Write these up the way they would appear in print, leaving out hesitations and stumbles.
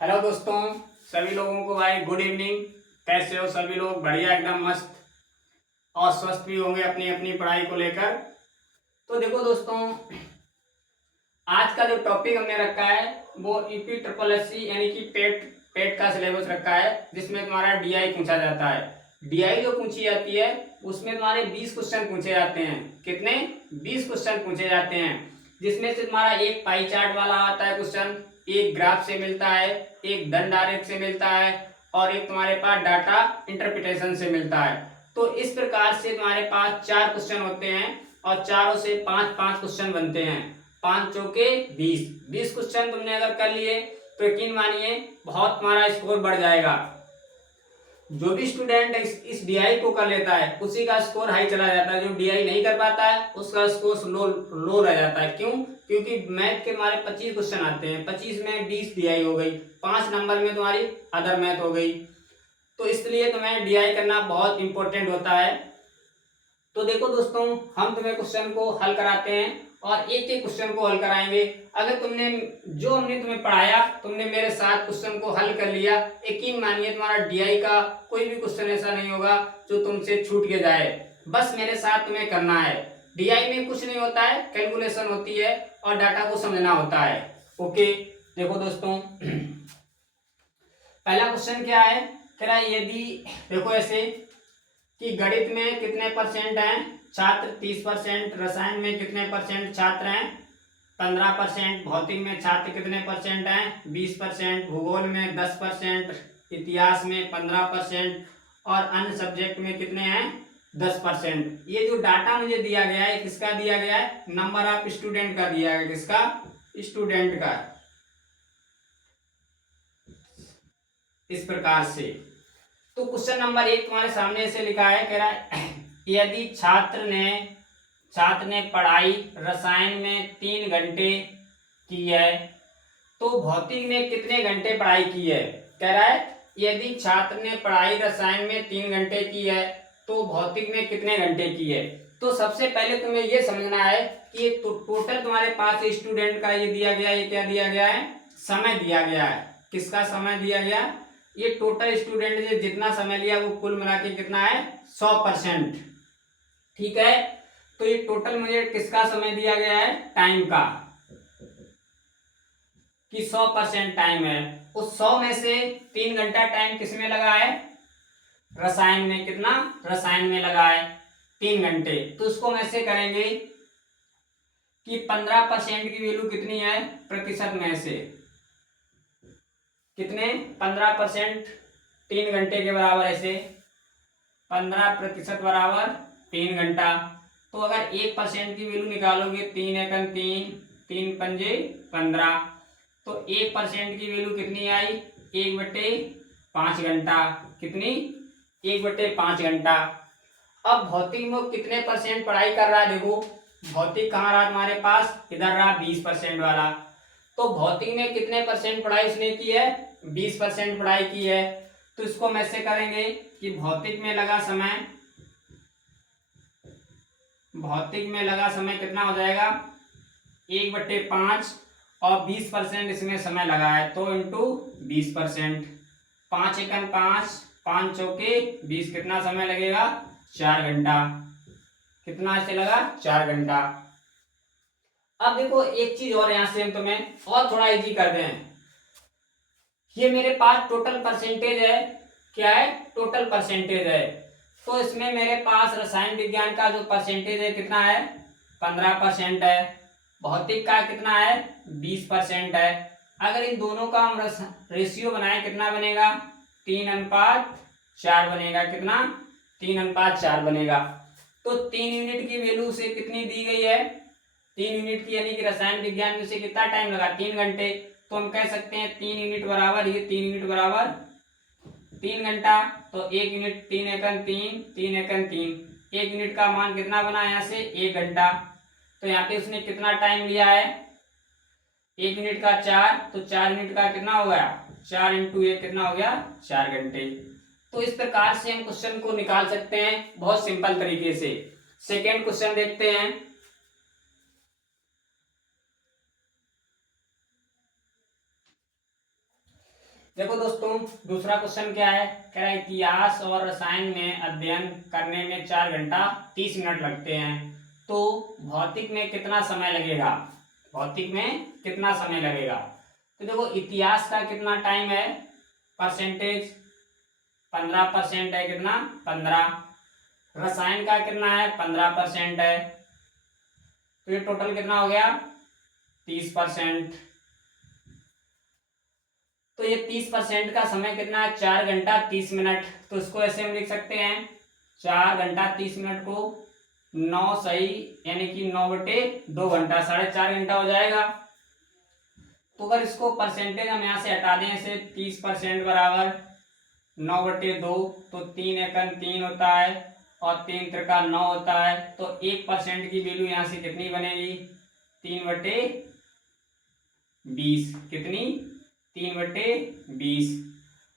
Hello दोस्तों, सभी लोगों को भाई गुड इवनिंग। कैसे हो सभी लोग? बढ़िया, एकदम मस्त और स्वस्थ भी होंगे अपनी अपनी पढ़ाई को लेकर। तो देखो दोस्तों, आज का जो टॉपिक हमने रखा है वो यूपी ट्रिपल एससी यानी कि पेट पेट का सिलेबस रखा है, जिसमें तुम्हारा डीआई पूछा जाता है। डीआई जो पूछी जाती है उसमें तुम्हारे 20 क्वेश्चन पूछे जाते हैं। कितने? 20 क्वेश्चन पूछे जाते हैं, जिसमें से तुम्हारा एक पाई चार्ट वाला आता है क्वेश्चन, एक ग्राफ से मिलता है, एक दंड आरेख से मिलता है और एक तुम्हारे पास डाटा इंटरप्रिटेशन से मिलता है। तो इस प्रकार से तुम्हारे पास 4 क्वेश्चन होते हैं और चारों से 5-5 क्वेश्चन बनते हैं। 5 चौके 20, 20 क्वेश्चन तुमने अगर कर लिए तो यकीन मानिए बहुत तुम्हारा स्कोर बढ़ जाएगा। जो भी स्टूडेंट इस डीआई को कर लेता है उसी का स्कोर हाई चला जाता है। जो डीआई नहीं कर पाता है उसका स्कोर लो लो रह जाता है। क्यों? क्योंकि मैथ के हमारे 25 क्वेश्चन आते हैं, 25 में 20 डीआई हो गई, 5 नंबर में तुम्हारी अदर मैथ हो गई। तो इसलिए तुम्हें डीआई करना बहुत इंपॉर्टेंट होता है। तो देखो दोस्तों, हम तुम्हें क्वेश्चन को हल कराते हैं और एक एक क्वेश्चन को हल कराएंगे। अगर तुमने जो हमने तुम्हें पढ़ाया, तुमने मेरे साथ क्वेश्चन को हल कर लिया, यकीन मानिए तुम्हारा डीआई का कोई भी क्वेश्चन ऐसा नहीं होगा जो तुमसे छूट के जाए। बस मेरे साथ तुम्हें करना है। डीआई में कुछ नहीं होता है, कैलकुलेशन होती है और डाटा को समझना होता है। ओके, देखो दोस्तों, पहला क्वेश्चन क्या है? कह रहा है यदि, देखो ऐसे कि गणित में कितने परसेंट हैं छात्र? 30%। रसायन में कितने परसेंट छात्र हैं? 15%। भौतिक में छात्र कितने परसेंट हैं? 20%। भूगोल में 10%। इतिहास में 15% और अन्य सब्जेक्ट में कितने हैं? 10%। ये जो डाटा मुझे दिया गया है किसका दिया गया है? नंबर ऑफ स्टूडेंट का दिया गया। किसका? स्टूडेंट का। इस प्रकार से तो क्वेश्चन नंबर 1 तुम्हारे सामने ऐसे लिखा है, कह रहा है यदि छात्र ने पढ़ाई रसायन में 3 घंटे की है तो भौतिक में कितने घंटे पढ़ाई की है? कह रहा है यदि छात्र ने पढ़ाई रसायन में 3 घंटे की है तो भौतिक में कितने घंटे की है। तो सबसे पहले तुम्हें यह समझना है कि ये टोटल तुम्हारे पास स्टूडेंट का ये दिया गया, ये क्या दिया गया है? समय दिया गया है। किसका समय दिया गया? ये टोटल स्टूडेंट ने जितना समय लिया वो कुल मिला के कितना है? 100%। ठीक है, तो ये टोटल मुझे किसका समय दिया गया है? टाइम का, कि 100% टाइम है। उस 100 में से 3 घंटा टाइम किसमें लगा है? रसायन में। कितना? रसायन में लगा है 3 घंटे। तो उसको हम ऐसे करेंगे कि 15% की वैल्यू कितनी है प्रतिशत में से? कितने? 15% 3 घंटे के बराबर। ऐसे 15% बराबर 3 घंटा। तो अगर 1% की वैल्यू निकालोगे, 3 एकम 3, 3 पंजे 15, तो 1% की वैल्यू कितनी आई? 1/5 घंटा। कितनी? 1/5 घंटा। अब भौतिक में कितने परसेंट पढ़ाई कर रहा है? देखो भौतिक कहाँ रहा तुम्हारे पास? इधर रहा 20% वाला। तो भौतिक में कितने परसेंट पढ़ाई उसने की है? 20% पढ़ाई की है। तो इसको हम ऐसे करेंगे कि भौतिक में लगा समय कितना हो जाएगा? 1/5 और 20% इसमें समय लगा है तो इंटू 20%। 5 एकम 5, 5 चौके 20, कितना समय लगेगा? 4 घंटा। कितना ऐसे लगा? 4 घंटा। अब देखो एक चीज और यहां से हम तुम्हें और थोड़ा इजी कर दें। ये मेरे पास टोटल परसेंटेज है। क्या है? टोटल परसेंटेज है। तो इसमें मेरे पास रसायन विज्ञान का जो परसेंटेज है कितना है? 15% है। भौतिक का कितना है? 20% है। अगर इन दोनों का हम रेशियो बनाए कितना बनेगा? 3:4 बनेगा। कितना? 3:4 बनेगा। तो 3 यूनिट की वैल्यू से कितनी दी गई है? 3 यूनिट की, यानी कि रसायन विज्ञान में से कितना टाइम लगा? 3 घंटे। तो हम कह सकते हैं 3 यूनिट बराबर, ये 3 यूनिट बराबर 3 घंटा। तो 1 यूनिट 3 एकम 3, 3 एकम 3, 1 यूनिट का मान कितना बना यहाँ से? 1 घंटा। तो यहाँ पे उसने कितना टाइम लिया है? 1 यूनिट का 4, तो 4 यूनिट का कितना हो गया? 4 इंटू 1 कितना हो गया? 4 घंटे। तो इस प्रकार से हम क्वेश्चन को निकाल सकते हैं बहुत सिंपल तरीके से। सेकेंड क्वेश्चन देखते हैं। देखो दोस्तों, दूसरा क्वेश्चन क्या है, कह रहा है इतिहास और रसायन में अध्ययन करने में 4 घंटा 30 मिनट लगते हैं, तो भौतिक में कितना समय लगेगा, भौतिक में कितना समय लगेगा। तो देखो इतिहास का कितना टाइम है, परसेंटेज 15% है, कितना 15। रसायन का कितना है, 15% है, तो ये टोटल कितना हो गया 30%। तो ये 30% का समय कितना है, 4 घंटा 30 मिनट। तो इसको ऐसे हम लिख सकते हैं, 4 घंटा 30 मिनट को 9 सही यानी कि 9/2 घंटा, 4.5 घंटा हो जाएगा। तो अगर इसको परसेंटेज हम यहाँ से हटा दें, ऐसे 30% बराबर 9/2, तो 3 एकम 3 होता है और 3 त्रिका 9 होता है। तो 1% की वैल्यू यहाँ से कितनी बनेगी, 3/20। कितनी, 3/20।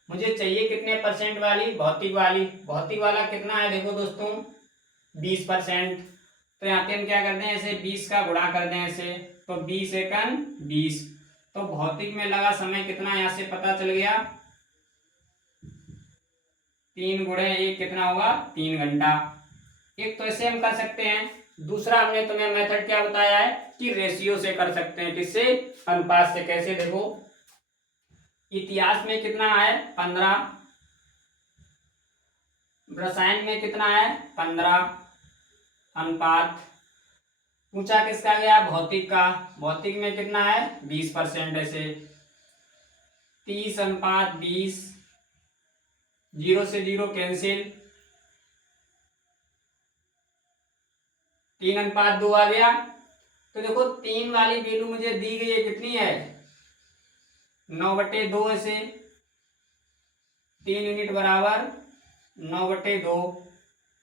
मुझे चाहिए कितने परसेंट वाली, भौतिक वाली। भौतिक वाला कितना है, देखो दोस्तों 20%। तो यहाँ पे हम क्या करते हैं, ऐसे 20 का गुणा कर दें ऐसे, तो 20 एकम 20। तो भौतिक में लगा समय कितना यहाँ से पता चल गया, 3 गुणे 1 कितना होगा, 3 घंटा। एक तो ऐसे हम कर सकते हैं, दूसरा हमने तुम्हें मेथड क्या बताया है कि रेशियो से कर सकते हैं। किससे, अनुपात से। कैसे, देखो इतिहास में कितना है 15, रसायन में कितना है 15, अनुपात पूछा किसका गया, भौतिक का। भौतिक में कितना है 20%, ऐसे 30:20, 0 से 0 कैंसिल, 3:2 आ गया। तो देखो 3 वाली वैल्यू मुझे दी गई है, कितनी है 9/2, ऐसे 3 यूनिट बराबर 9/2,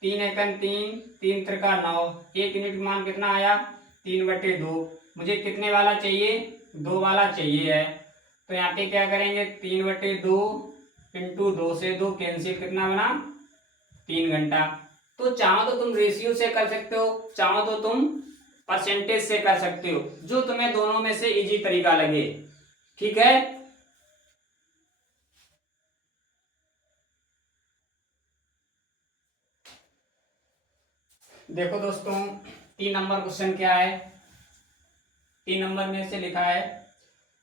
3 एकम 3, 3 त्रिका 9, 1 यूनिट मान कितना आया 3/2। मुझे कितने वाला चाहिए, 2 वाला चाहिए है। तो यहाँ पे क्या करेंगे, 3/2 इंटू 2 से 2 कैंसिल, कितना बना 3 घंटा। तो चाहो तो तुम रेशियो से कर सकते हो, चाहो तो तुम परसेंटेज से कर सकते हो, जो तुम्हें दोनों में से इजी तरीका लगे, ठीक है। देखो दोस्तों 3 नंबर क्वेश्चन क्या है, 3 नंबर में से लिखा है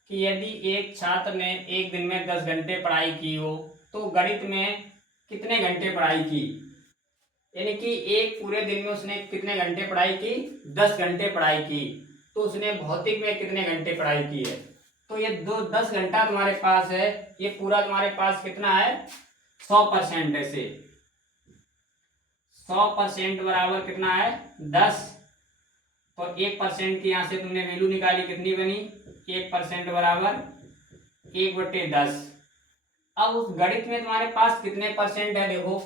कि यदि एक छात्र ने एक दिन में 10 घंटे पढ़ाई की हो, तो गणित में कितने घंटे पढ़ाई की। यानी कि एक पूरे दिन में उसने कितने घंटे पढ़ाई की, 10 घंटे पढ़ाई की। तो उसने भौतिक में कितने घंटे पढ़ाई की है। तो ये 10 घंटा तुम्हारे पास है, ये पूरा तुम्हारे पास कितना है 100%, ऐसे 100% बराबर कितना है 10। तो 1% की यहाँ से तुमने वैल्यू निकाली, कितनी बनी 1% बराबर 1/10। अब उस गणित में तुम्हारे पास कितने परसेंट है, देखो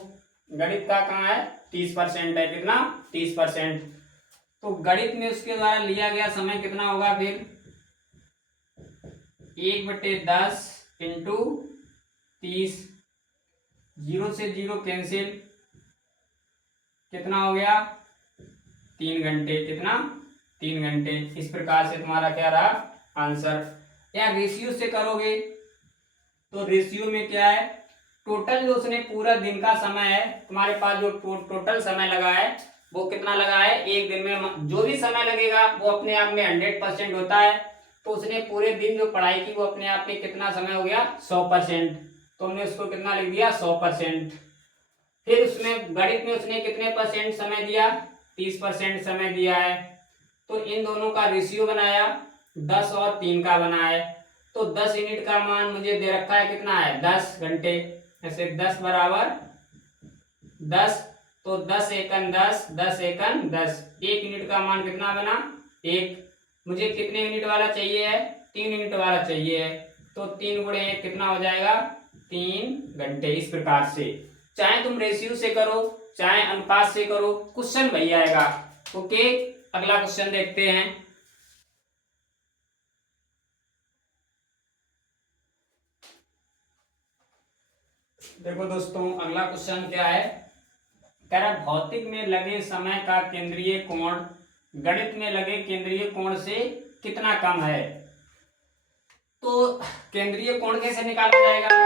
गणित का कहाँ है 30% है, कितना 30%। तो गणित में उसके द्वारा लिया गया समय कितना होगा, फिर 1/10 इंटू 30, 0 से 0 कैंसिल, कितना हो गया 3 घंटे, कितना 3 घंटे। इस प्रकार से तुम्हारा क्या रहा आंसर। या रेशियो से करोगे तो रेशियो में क्या है, टोटल जो उसने पूरा दिन का समय है, तुम्हारे पास जो टोटल समय लगा है वो कितना लगा है, एक दिन में जो भी समय लगेगा वो अपने आप में 100% होता है। तो उसने पूरे दिन जो पढ़ाई की वो अपने आप में कितना समय हो गया 100%। तो हमने उसको कितना लिख दिया 100%। फिर उसमें गणित में उसने कितने परसेंट समय दिया, 30% समय दिया है। तो इन दोनों का रेशियो बनाया, 10 और 3 का बना है। तो 10 यूनिट का मान मुझे दे रखा है, कितना है 10 घंटे, ऐसे 10 बराबर 10। तो 10 एकम 10, 10 एकम 10, 1 यूनिट का मान कितना बना 1। मुझे कितने यूनिट वाला चाहिए है, 3 यूनिट वाला चाहिए है। तो 3 गुणे 1 कितना हो जाएगा 3 घंटे। इस प्रकार से चाहे तुम रेशियो से करो चाहे अनुपात से करो, क्वेश्चन वही आएगा। ओके, अगला क्वेश्चन देखते हैं। देखो दोस्तों अगला क्वेश्चन क्या है, कह रहा भौतिक में लगे समय का केंद्रीय कोण गणित में लगे केंद्रीय कोण से कितना कम है। तो केंद्रीय कोण कैसे निकाला जाएगा?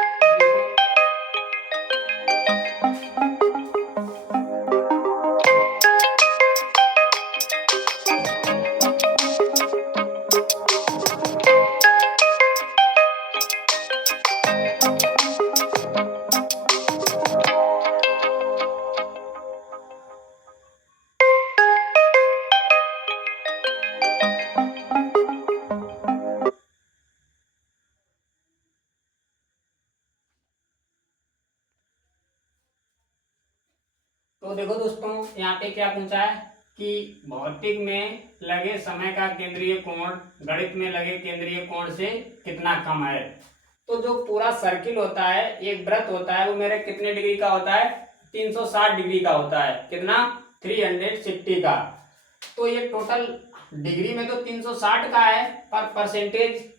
तो देखो दोस्तों, यहाँ पे क्या पूछा है कि भौतिक में लगे समय का केंद्रीय कोण गणित में लगे केंद्रीय कोण से कितना कम है। तो जो पूरा सर्किल होता है, एक वृत्त होता है, वो मेरे कितने डिग्री का होता है? 360 डिग्री का होता है। कितना? 360 का। तो ये टोटल डिग्री में तो 360 का है, पर परसेंटेज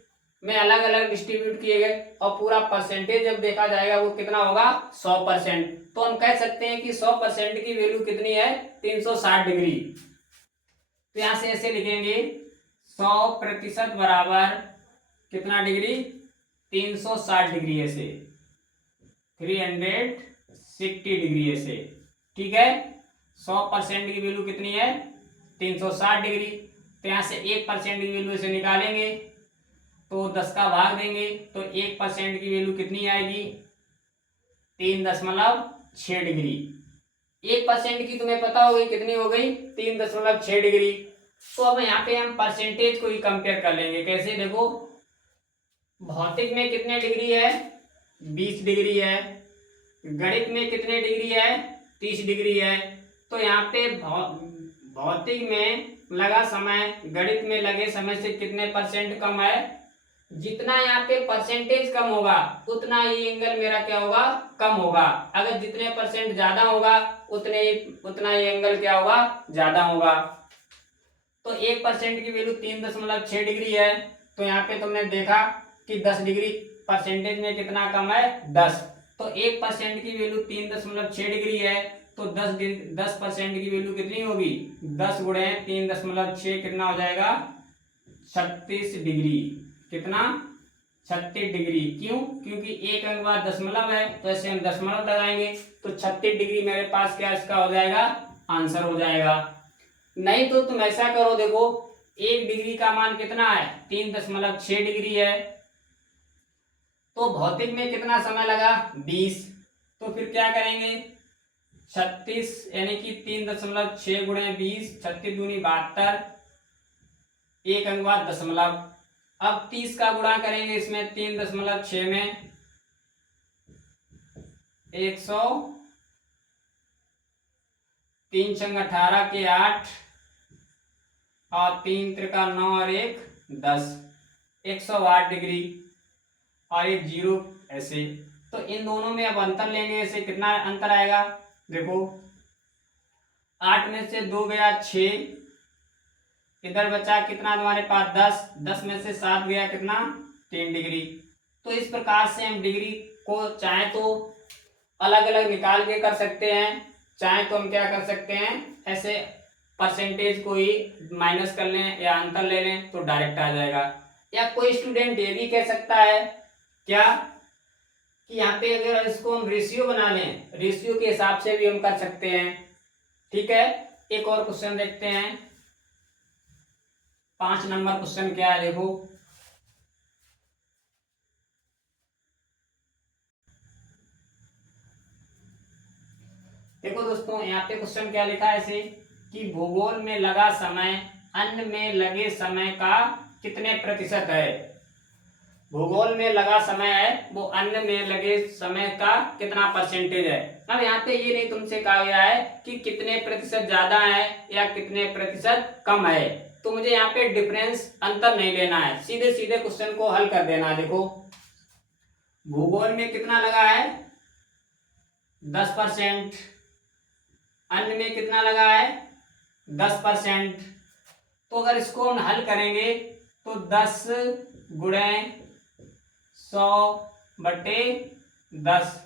में अलग अलग डिस्ट्रीब्यूट किए गए, और पूरा परसेंटेज जब देखा जाएगा वो कितना होगा? 100%। तो हम कह सकते हैं कि 100% की वैल्यू कितनी है? 360 डिग्री। तो यहां से ऐसे लिखेंगे 100% बराबर कितना डिग्री? 360 डिग्री ऐसे, 360 डिग्री ऐसे। ठीक है, 100% की वैल्यू कितनी है? 360 डिग्री। तो यहाँ से 1% की वैल्यू से निकालेंगे तो 10 का भाग देंगे, तो 1% की वैल्यू कितनी आएगी? 3.6 डिग्री। 1% की तुम्हें पता होगी कितनी हो गई? 3.6 डिग्री। तो अब यहाँ पे हम परसेंटेज को ही कंपेयर कर लेंगे। कैसे? देखो, भौतिक में कितने डिग्री है? 20 डिग्री है। गणित में कितने डिग्री है? 30 डिग्री है। तो यहाँ पे भौतिक में लगा समय गणित में लगे समय से कितने परसेंट कम है? जितना यहाँ पे परसेंटेज कम होगा उतना ये एंगल मेरा क्या होगा? कम होगा। अगर जितने परसेंट ज्यादा होगा उतना ये एंगल क्या होगा? ज्यादा होगा। तो 1% की वैल्यू 3.6 डिग्री है। तो यहाँ पे तुमने देखा कि 10 डिग्री परसेंटेज में कितना कम है? 10। तो 1% की वैल्यू 3.6 डिग्री है, तो 10% की वैल्यू कितनी होगी? 10 गुणे 3.6 कितना हो जाएगा? 36 डिग्री। कितना? 36 डिग्री। क्यों? क्योंकि एक अंक बाद दशमलव है, तो ऐसे हम दशमलव लगाएंगे, तो 36 डिग्री मेरे पास क्या इसका हो जाएगा? आंसर हो जाएगा। नहीं तो तुम ऐसा करो, देखो 1 डिग्री का मान कितना है? 3.6 डिग्री है। तो भौतिक में कितना समय लगा? 20। तो फिर क्या करेंगे? 36 यानी कि 3.6 गुणे 20, 36 दूनी 72, एक अंक बाद दशमलव। अब 30 का गुणा करेंगे इसमें 3.6 में, 100, 3 छंग 18 के 8, और 3 त्रिका 9 और 1 10, 108 डिग्री, और एक 0 ऐसे। तो इन दोनों में अब अंतर लेंगे, ऐसे कितना अंतर आएगा? देखो, 8 में से 2 गया 6, इधर बचा कितना तुम्हारे पास? 10, 10 में से 7 गया कितना? 3 डिग्री। तो इस प्रकार से हम डिग्री को चाहे तो अलग अलग निकाल के कर सकते हैं, चाहे तो हम क्या कर सकते हैं, ऐसे परसेंटेज को ही माइनस कर लें या अंतर ले लें तो डायरेक्ट आ जाएगा। या कोई स्टूडेंट ये भी कह सकता है क्या कि यहाँ पे अगर इसको हम रेशियो बना लें, रेशियो के हिसाब से भी हम कर सकते हैं। ठीक है, एक और क्वेश्चन देखते हैं। 5 नंबर क्वेश्चन क्या है? देखो, देखो दोस्तों, यहाँ पे क्वेश्चन क्या लिखा है ऐसे कि भूगोल में लगा समय अन्य में लगे समय का कितने प्रतिशत है? भूगोल में लगा समय है वो अन्य में लगे समय का कितना परसेंटेज है? अब यहाँ पे ये नहीं तुमसे कहा गया है कि कितने प्रतिशत ज्यादा है या कितने प्रतिशत कम है, तो मुझे यहाँ पे डिफरेंस अंतर नहीं लेना है, सीधे सीधे क्वेश्चन को हल कर देना है। देखो, भूगोल में कितना लगा है? 10%। अन्य में कितना लगा है? 10%। तो अगर इसको हम हल करेंगे तो 10 गुणे 100/10,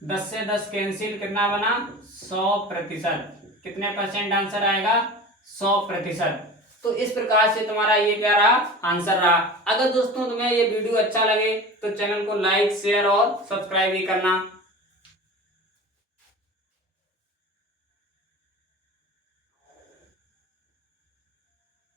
10 से 10 कैंसिल, कितना बना? 100%। कितने परसेंट आंसर आएगा? 100%। तो इस प्रकार से तुम्हारा ये क्या रहा, आंसर रहा। अगर दोस्तों तुम्हें ये वीडियो अच्छा लगे तो चैनल को लाइक शेयर और सब्सक्राइब भी करना।